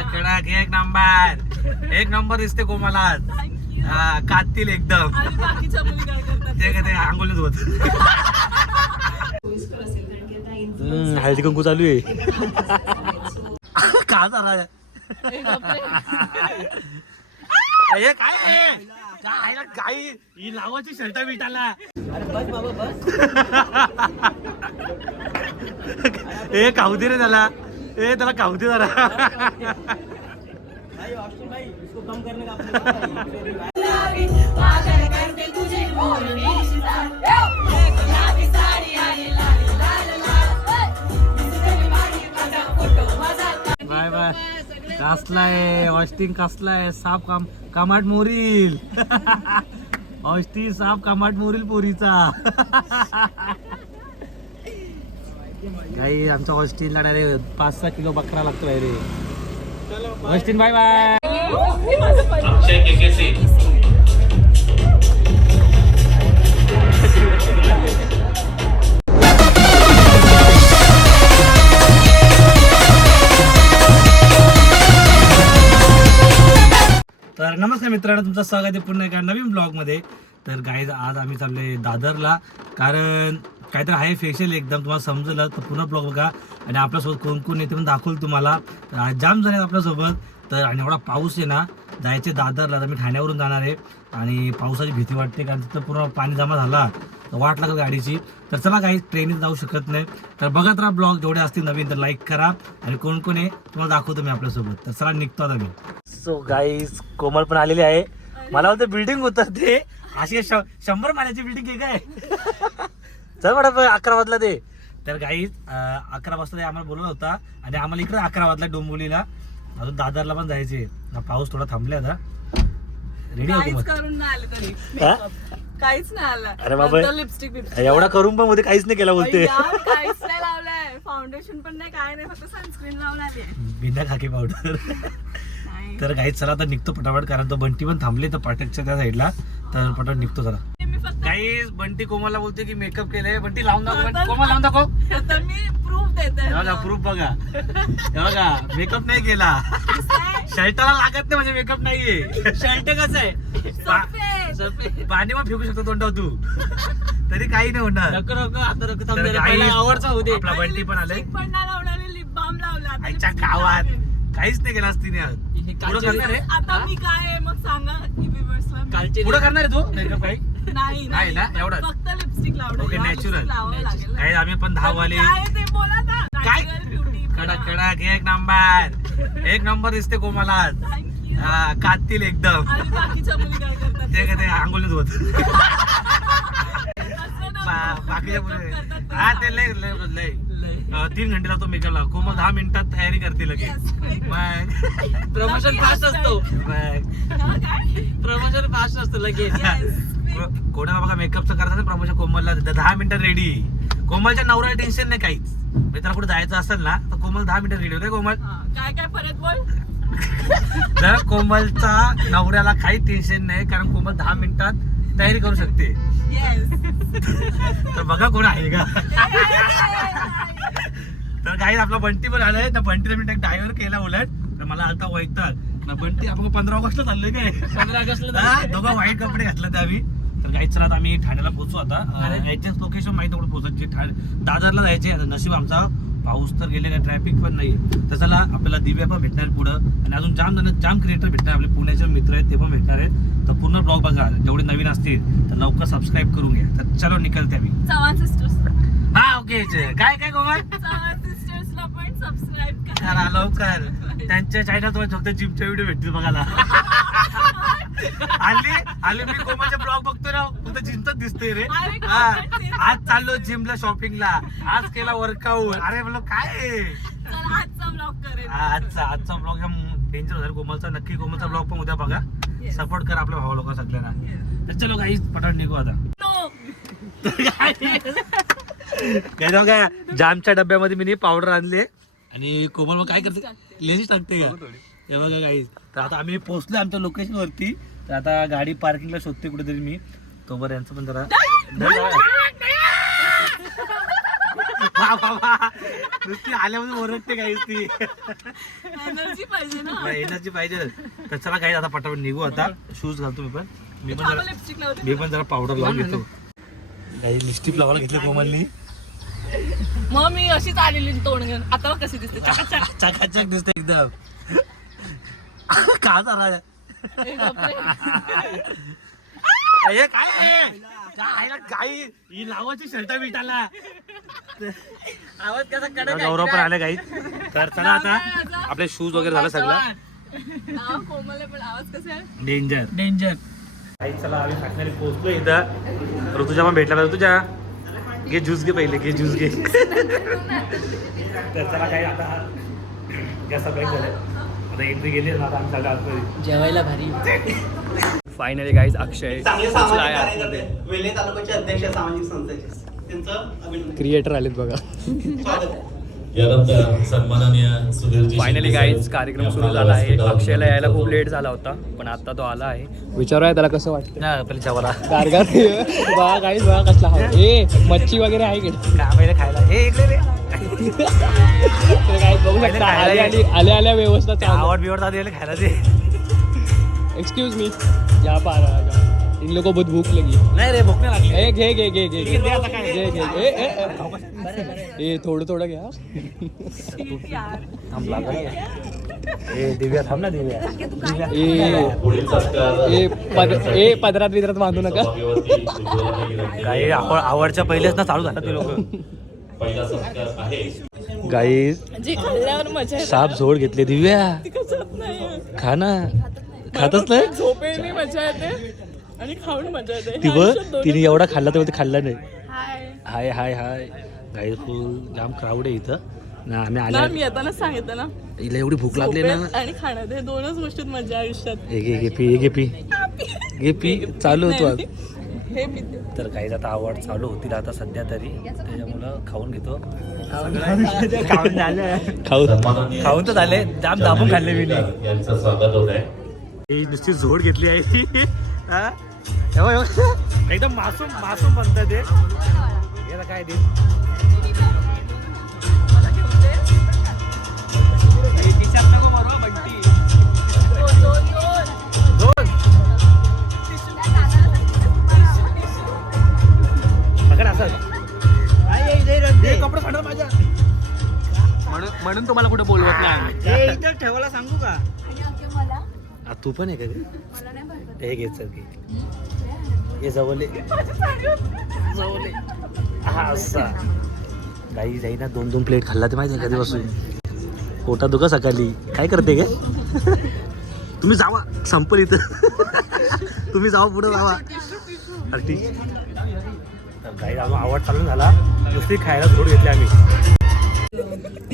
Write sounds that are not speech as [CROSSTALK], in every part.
कडक कडक एक नंबर. एक नंबर दिसते कोमला आज हा कातील एकदम. काय ते काय ते आंघोळीच होत. हळदी कुंकू चालू आहे. का झाला बापरे. हे काय आईला काय ही लावाची शर्ट विटाला ए खाऊ दे रे त्याला. ए त्याला दे जरा. Bye bye. कसलाय? ऑस्टिन कसलाय? साप काम कामाट मोरील. [LAUGHS] ऑस्टिन साप कामाट मोरील पोरीचा. [LAUGHS] काही आमचा ऑस्टिनला डायरेक्ट पाच सहा किलो बकरा लागतो रे. ऑस्टिन बाय बाय तर नमस्कार मित्रांनो तुमचं स्वागत आहे पुन्हा एका नवीन ब्लॉगमध्ये तर गाईज आज आम्ही चालले दादरला. कारण काहीतरी आहे फेशियल एकदम तुम्हाला समजलं तर पुन्हा ब्लॉग बघा. आणि आपल्यासोबत कोण कोण येते पण दाखवलं तुम्हाला. जाम झाले आपल्यासोबत. तर आणि एवढा पाऊस आहे ना जायचे दादरला तर मी ठाण्यावरून जाणार आहे. आणि पावसाची भीती वाटते कारण तिथं पूर्ण पाणी जमा झाला. तर वाट लागत गाडीची. तर चला काही ट्रेनीत जाऊ शकत नाही. तर बघत राहा ब्लॉग जेवढे असतील नवीन तर लाईक करा. आणि कोण कोण आहे तुम्हाला दाखवतो मी आपल्यासोबत. तर चला निघतो आता मी. सो गाईज कोमल पण आलेली आहे. मला वाटतं बिल्डिंग उतरते अशी श- शंभर माल्याची बिल्डिंग आहे काय? चल मॅडम अकरा वाजला ते तर गाईज अकरा वाजता ते आम्हाला बोलवलं होता. आणि आम्हाला इकडे अकरा वाजला डोंबिवलीला अजून दादरला पण जायचे ना पाऊस थोडा थांबलाय आता. रेडी होतो काहीच करून नाही आले तरी makeup. काहीच नाही आलं. अरे बाबा. लिपस्टिक एवढा करून पण मध्ये काहीच नाही केला बोलते. काहीच नाही लावलंय. फाउंडेशन पण नाही काय नाही फक्त सनस्क्रीन लावून आली बिना खाकी पावडर तर गाईज चला आता निघतो पटापट कारण तो बंटी पण थांबले तर पाटकच्या त्या साईडला तर पटापट निघतो जरा. मी फक्त गाईज बंटी कोमलला बोलते की मेकअप केलंय. बंटी लावून दाखव आता- कोमल लावून दाखव. आता मी प्रूफ देते. हे बघा प्रूफ बघा. हे बघा मेकअप नाही केला. शर्टाला लागत नाही म्हणजे मेकअप नाहीये. शर्ट कसं आहे? पा- पाणी पण फेकू शकतो तोंडावर तू. तरी काही नाही होणार. तर guys, आपला बंटी पण आलाय. पण नाही लावणारे लिप बाम लावला. आता आईच्या lipstick गावात. लावते. काहीच नाही केला असती पुढे करणार आहे? आता मी काय आहे मग सांगा. पुढे करणार आहे तू? मेकअप काही? नाही नाही ना? एवढंच? फक्त लिपस्टिक ओके नॅचरल. काही आम्ही पण दहा वाले काय आहे ते बोला ना. काय? [LAUGHS] कडक कडक. एक नंबर. एक नंबर दिसते कोमला आज. हा, कातील एकदम. आणि बाकीच्या मुली काय करतात? ते काय ते आंघोळीच होत. [LAUGHS] [LAUGHS] असं ना, बा- बाकीच्या makeup मुली. करतात तर हा ते लय लय लय. अं, तीन घंटे लागतो मेकअपला. कोमल दहा मिनिटात तयारी करते लगेच. Yes. मग. प्रमोशन फास्ट असतो. मग. हा, काय? प्रमोशन फास्ट असतो लगेच. Yes, कोणाला बघा मेकअपचं करतात ना प्रमोशन कोमलला दहा मिनिटात रेडी कोमलच्या नवऱ्याला टेन्शन नाही काहीच. म्हणजे त्याला कुठे जायचं असेल ना तर कोमल दहा मिनिटात रेडी होते कोमल. काय काय परत बोल. [LAUGHS] जर कोमलचा नवऱ्याला काही टेन्शन नाही कारण कोमल दहा मिनिटात तयारी करू शकते. [LAUGHS] तर बघा कोण आहे का? [LAUGHS] तर काही आपला बंटी पण आलाय. तर बंटीला मी ड्रायव्हर केला उलट. तर मला आता वैताग. ना बंटी आपण पंधरा ऑगस्टला चाललोय काय? पंधरा ऑगस्टला दोघं वाईट कपडे घातले ते आम्ही. तर आता आम्ही ठाण्याला पोहोचू आता. याच्याच लोकेशन माहिती कुठे पोहोचायचे ठाणे दादरला जायचे नशीब आमचा. पाऊस तर गेले नाही ट्रॅफिक पण नाही तर चला आपल्याला दिव्या पण भेटणार पुढं. आणि अजून जाम जण जाम क्रिएटर भेटणार आपले पुण्याचे मित्र आहेत ते पण भेटणार आहेत. तर पूर्ण ब्लॉग बघा. जेवढे नवीन असतील तर लवकर सबस्क्राईब करून घ्या. तर चलो निकलते आम्ही. हा ओके काय काय करा. लवकर. त्यांच्या चॅनल तुम्हाला फक्त जिमचे व्हिडिओ भेटतील बघायला. [LAUGHS] आली आली मी कोमाचे ब्लॉग बघतो ना फक्त जिमच दिसते रे. हा. आज चाललो जिमला शॉपिंगला आज केला वर्कआउट अरे बोलो काय आहे? चल आजचा ब्लॉग हा, आजचा आजचा ब्लॉग डेंजर होता रे कोमलचा नक्की कोमलचा ब्लॉग पण उद्या बघा. सपोर्ट करा आपल्या भाऊ लोक सगळ्यांना. तर चलो काही पठाण निघू आता. No. काय जाऊ काय जामच्या डब्यामध्ये मी पावडर आणले. आणि कोमल मग काय करते? लेझीच टाकते का? हे बघा काही तर आता आम्ही पोहोचलो आमच्या लोकेशन वरती. तर आता गाडी पार्किंगला शोधते कुठेतरी मी. तोवर यांचं पण जरा. नुसती आल्यामध्ये ओरडते काही ती. एनर्जी पाहिजे ना. एनर्जी पाहिजे. तर चला काही आता पटापट निघू आता. शूज घालतो मी पण. मी पण जरा मी पण जरा पावडर लावून घेतो. काही लिपस्टिक लावायला घेतले कोमलनी. मग मी अशीच आलेली तोंड घेऊन. आता कशी दिसते. [LAUGHS] चकाचक चकाचक दिसते एकदम. का जरा. [LAUGHS] हे काय आहे? काय आहे? ना, काय ही लावाची शर्ट बिटाला आवाज कसा कडक गौरव पण आले काही तर चला आता आपले शूज वगैरे झालं सगळं. नाव कोमल आहे, पण आवाज कसा आहे? डेंजर डेंजर काही चला आम्ही फायनली पोहोचलो इथं. ऋतुजा पण भेटला ऋतुजा घे ज्यूस घे पहिले घे ज्यूस घे. [LAUGHS] तर चला काही आता गॅस सप्लाय झालं आता एंट्री गेली ना आम्ही आतमध्ये. जेवायला भारी. फायनली गाईज अक्षय तालुक्याचे अध्यक्ष सामाजिक संस्थेचे. क्रिएटर आलेत बघा. फायनली गाईज कार्यक्रम सुरू झाला आहे. अक्षयला यायला खूप लेट झाला होता पण आता तो आला आहे. विचारूया त्याला कसं वाटतं ना पहिले गारगार. [LAUGHS] बघा गाईज बघा कसला हवा. ए मच्छी वगैरे आहे की? काय खायला. हे इकडे काय बघू शकता आले आल्या आल्या व्यवस्था चालू आवड बिवड झाली खायला ते एक्सक्यूज मी या पारा इन लोगों बहुत भूख लगी नाही रे भूक नाही लागली ए घे घे घे घे घे घे घे ए, ए, ए. ए थोडं थोडं घ्या थांब ए दिव्या थांब ना दिव्या ए ए पद ए पदरात बिदरात बांधू नका काही आवडच्या पहिलेच ना चालू झालं ते लोक पहिला सत्कार आहे. गाई जे खाल्ल्यावर मजा येते साप झोड घेतले दिव्या. ती कसं नाही. खा ना. खातच नाही? झोपेने मजा येते आणि खाऊन मजा येते. ती बघ तिने एवढा खाल्ला तर ते खाल्ला नाही. हाय. हाय हाय हाय. गाई फुल जाम क्राऊड आहे इथं. ना आम्ही ना आल्या मी येताना सांगितलं ना. हिला एवढी भूक लागली ना. आणि खाण्यात हे दोनच गोष्टीत मजा आयुष्यात. हे घे घे पी हे घे पी. [LAUGHS] घे पी चालू होतो आज. तर काही आता आवड चालू होतील आता सध्या तरी. त्याच्यामुळं खाऊन घेतो. खाऊन सन्माननीय खाऊन तर झाले. जाम दाबून खाल्ले मी. यांचं स्वागत होत आहे ही नुसती झोड घेतली आहे. हा? हे हे. एकदम मासूम मासूम बनतं ते. याला काय दे? हे कपडे फाडलं माझ्या. म्हणून म्हणून तुम्हाला कुठे बोलवत नाही ठेवायला सांगू का? आ, तू पण आहे का? हे घे चल घे. हे जवळ ये. जवळ ये. हा असा. गाई जाई ना दोन दोन प्लेट खाल्ला ते माहिती आहे कधी बसून पोटा दुखा सकाळी. काय करते गे? तुम्ही जावा संपल इथं. तुम्ही जावा पुढे जावा. अरे ठीक तर गाई अजून आवड चालू झाला. नुसती खायला थोडी घेतली आम्ही.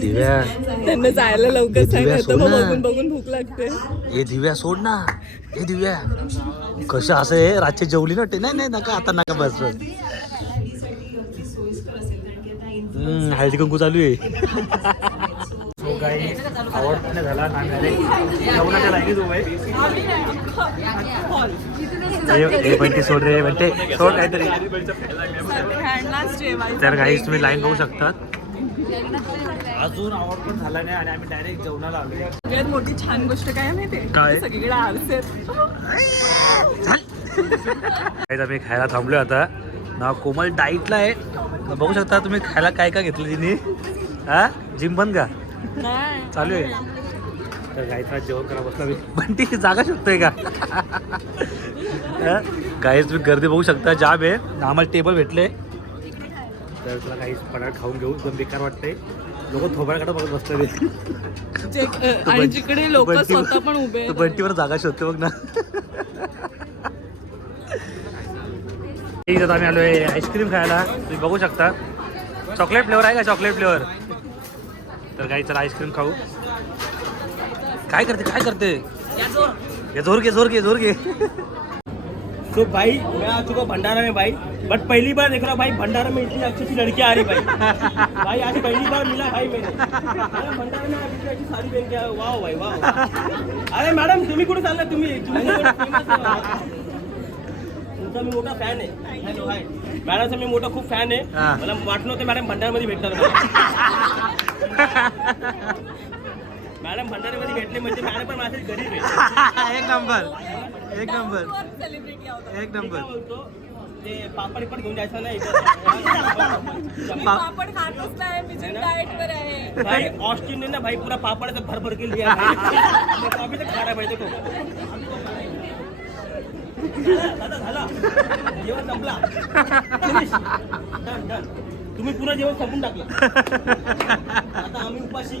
दिव्या. त्यांना जायला लवकर हे सांग दिव्या नाही तर मग सोड ना. बघून बघून भूक लागते. ए दिव्या सोड ना. ए दिव्या. कसं असं आहे रातची जेवली ना ते नाही नाही नका आता नका बस बस. हळदी कुंकू चालू आहे. guys, आवड झाला नाही झाले. जेवणाच्या लाईनीत उभं बंटी सोड रे बंटे सोड काहीतरी. तर काही तुम्ही लाईन बघू शकतात. अजून आवड पण झाला नाही आणि आम्ही डायरेक्ट जेवणाला आलो सगळ्यात मोठी छान गोष्ट काय माहितीये? काय? सगळीकडे आरसे आम्ही खायला थांबलो आता. ना कोमल डाईटला आहे. बघू शकता तुम्ही खायला काय काय घेतलं तिने. हा? जिम बंद का? नाही. चालू आहे. तर गायचा जेवण करा बसला मी पण ती जागा शकतोय का? काही तुम्ही गर्दी बघू शकता जाब आहे आम्हाला टेबल भेटले तर तुला काही पदार्थ खाऊन घेऊ एकदम बेकार वाटतंय. लोक थोबाडकडे बघत अ, आणि जिकडे लोक स्वतः पण उभे बंटीवर जागा शोधते बघ ना. ठीक आहे आम्ही आलोय आईस्क्रीम खायला. तुम्ही बघू शकता. चॉकलेट फ्लेवर आहे का चॉकलेट फ्लेवर तर काही चला आईस्क्रीम खाऊ. काय करते काय करते? ये जोर घे जोर घे जोर घे. तो भाई मैं आ चुका भंडारा में भाई। बट पहली बार देख रहा हूँ भाई भंडारा में इतनी अच्छी अच्छी लड़कियाँ आ रही भाई। भाई आज पहली बार मिला भाई मैंने भंडारा में इतनी अच्छी साड़ी पहन के वाह भाई वाह। अरे मॅडम तुम्ही कुठे चालला तुम्ही तुम्ही. तुमचा मी मोठा फॅन आहे हॅलो हाय मॅडमचा मी मोठा खूप फॅन हा. आहे मला वाटलं नव्हतं मॅडम भंडारामध्ये भेटणार मला. [LAUGHS] मॅडम भंडाऱ्यामध्ये भेटले म्हणजे मॅडम पण माझ्या घरी भेटले एक नंबर. एक नंबर. एक नंबर. ते पापड पण घेऊन जायचं नाही पापड खातच नाही मी जिम आहे भाई ऑस्टिन ने ना भाई पूरा पापड़ से भर भर के लिया है तो अभी तक खा रहा है भाई देखो झाला, झाला, झाला. जेवण संपला. तुम्ही पुन्हा जेवण संपून टाकलं. आता आम्ही उपाशी.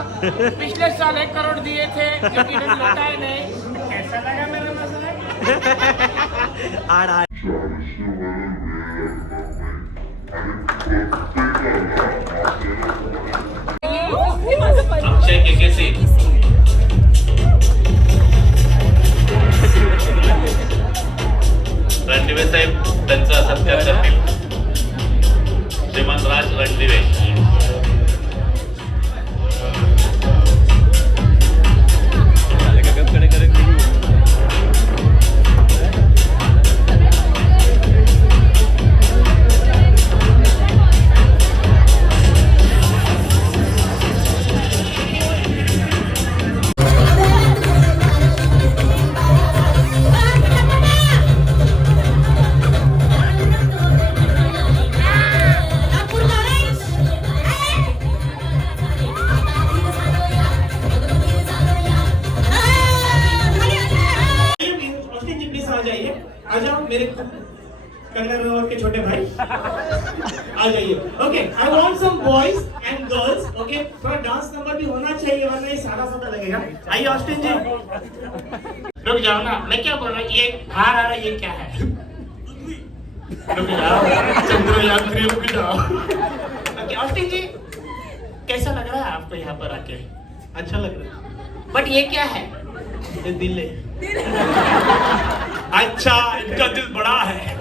पिछले साल एक करोड़ दिए थे जो कि इन्होंने लौटाए नहीं। कैसा लगा मेरा मसला आड आड अक्षय केकेसी रणदिवे साहेब त्यांचा सत्कार करतील श्रीमान राज रणदिवे. आ जाओ मेरे कंगना रनौत के छोटे भाई। आ जाइए। Okay I want some boys and girls okay थोड़ा डांस नंबर भी होना चाहिए वरना ये सादा सादा लगेगा। आइए ऑस्टिन जी। रुक जाओ ना मैं क्या बोल रहा हूँ ये बाहर आ रहा है ये क्या है? रुक जाओ चंद्रयान थ्री रुक जाओ। ओके ऑस्टिन जी कैसा लग रहा है आपको यहाँ पर आके? अच्छा लग रहा है। बट ये क्या है? ये दिल है अच्छा इनका दिल बड़ा है।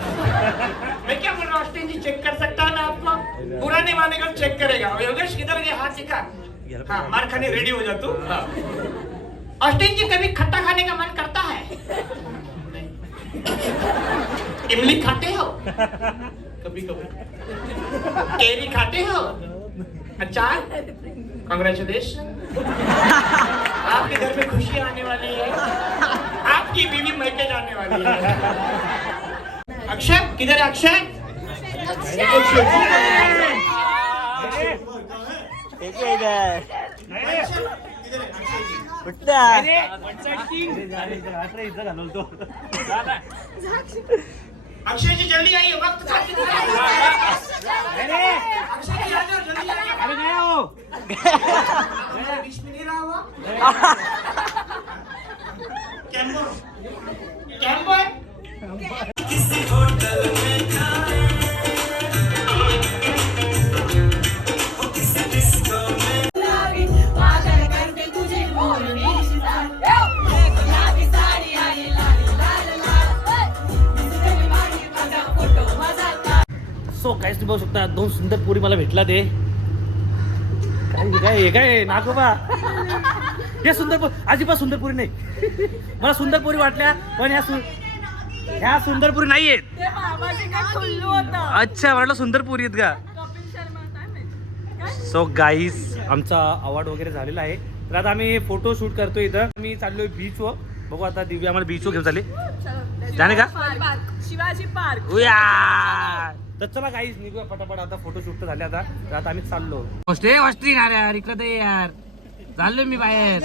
मैं क्या बोल रहा हूँ जी चेक कर सकता है ना आपको? पूरा नहीं मानेगा चेक करेगा। योगेश किधर गया? हाथ दिखा। हाँ मार खाने रेडी हो जा तू। हाँ। ऑस्टिन जी कभी खट्टा खाने का मन करता है? इमली खाते हो? कभी कभी। केरी खाते हो? अचार कॉन्ग्रेचुलेशन [LAUGHS] आपके घर में खुशी आने वाली है। आपकी बीवी मैके जाने वाली है। अक्षय किधर है अक्षय? अक्षय! जी जल्दी आइए वक्त है? अक्षय जी आ जाओ जल्दी आ जाओ मेरे बीच में नहीं रहा हुआ सो काहीच तुम्ही बघू शकता. दोन सुंदर पुरी मला भेटला ते. काय काय हे काय नागोबा? हे सुंदर आजीबा सुंदरपुरी नाही. मला सुंदर पोरी वाटल्या पण ह्या ह्या सुंदर पोरी नाही आहेत अच्छा वाटलं सुंदर पोरी आहेत का? सो गाईस आमचा अवॉर्ड वगैरे झालेला आहे. तर आता आम्ही फोटो शूट करतो इथं. मी चाललोय बीचवर बघू आता दिव्या आम्हाला बीचवर घेऊन चालले. चलो जाणे का? शिवाजी पार्क! तर चला काहीच निघूया पटापट. आता फोटो शूट झाले आता. आता आम्ही चाललो. हॉस्टेल यार यार इकडे यार. चाललोय मी बाहेर.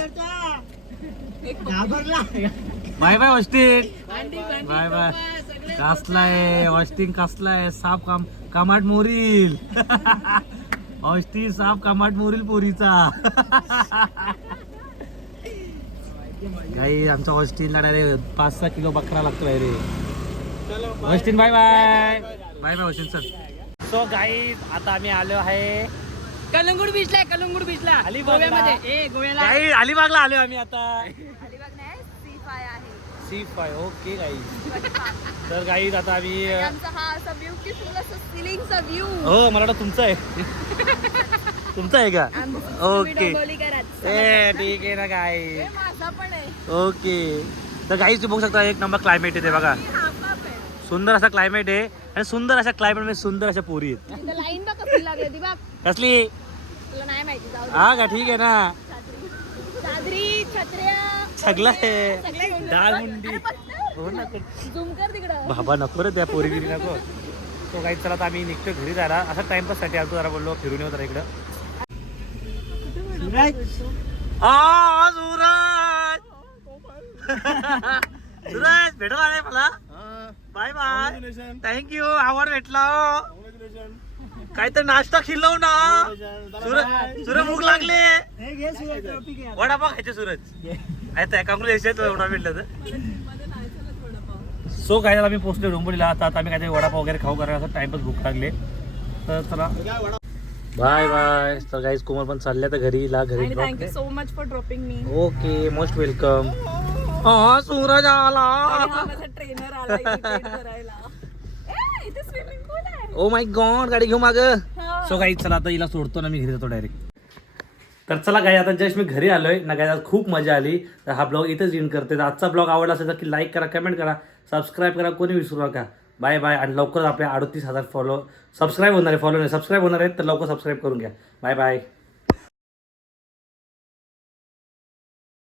Bye bye hostel bye bye. कसलाय? हॉस्टिंग कसलाय? साप काम कामाट मोरील. [LAUGHS] हॉस्टिंग साप कामाट मोरील पोरीचा. काही आमच्या हॉस्टिनला डायरेक्ट पाच सहा किलो बकरा लागतो रे. हॉस्टिन बाय बाय बाय बाय हॉस्टिन सर सो गाईज आता आम्ही आलो आहे कलंगूट बीचला कलंगूट बीचला. अलिबागला. गोव्यामध्ये. ए गोव्याला. गाई अलिबागला आलो आम्ही आता. अलिबाग नाही सी फाय ओके गाईज [LAUGHS] तर गाईज आता आम्ही आमचा हा असा ब्युटिफुल असा सिलिंगचा व्ह्यू हो मला वाटतं तुमचं आहे. तुमचं आहे का? ओके. ए ठीक आहे ना गाई माझा पण आहे. ओके. तर तुम्ही बघू शकता एक नंबर क्लायमेट येते बघा. हा बाप आहे. सुंदर असा क्लायमेट आहे. आणि सुंदर अशा क्लायमेटमध्ये सुंदर अशा पोरी आहेत. बघ. कसली? तुला नाही माहिती जाऊ दे. हा का? ठीक आहे ना. चादरी छत्र्या. सगळं आहे डाळ. मुंडी. हो ना झूम कर तिकडं. बाबा नको रे त्या पोरी गिरी नको. तो काही चला आता आम्ही निघतो घरी जायला. असा टाइमपाससाठी आलो जरा बोललो फिरून येऊ जरा इकडं. आ, सूरज. [LAUGHS] सूरज भेटून आले मला? बाय बाय थँक्यू आवड भेटला हो. काहीतरी नाश्ता खिल्लव ना. सूरज सूरज भूक लागले. वडापाव खायचे सूरज. आहे काँग्रेस एवढा तर. सो काय आम्ही पोचलो डोंबोलीला आता आता आम्ही काहीतरी वडापाव वगैरे खाऊ करायला असं टाइमपास भूक लागले. तर चला. बाय बाय तर गाईज कोमल पण चालल्या तर घरी ला घरी thank you so much for dropping me okay most welcome हा सूरज आला. ट्रेनर आला ओ माय गॉड गाडी घेऊ माग. सो काही चला आता हिला सोडतो ना मी घरी जातो डायरेक्ट तर चला काय आता जस्ट मी घरी आलोय. ना काय आज खूप मजा आली. तर हा ब्लॉग इथेच एंड करते. तर आजचा ब्लॉग आवडला असेल तर की लाईक करा कमेंट करा सबस्क्राईब करा कोणी विसरू नका. बाय बाय आणि लवकरच आपल्या अडतीस हजार फॉलो सबस्क्राईब होणार आहे फॉलो नाही सबस्क्राईब होणार आहेत तर लवकर सबस्क्राईब करून घ्या. Bye bye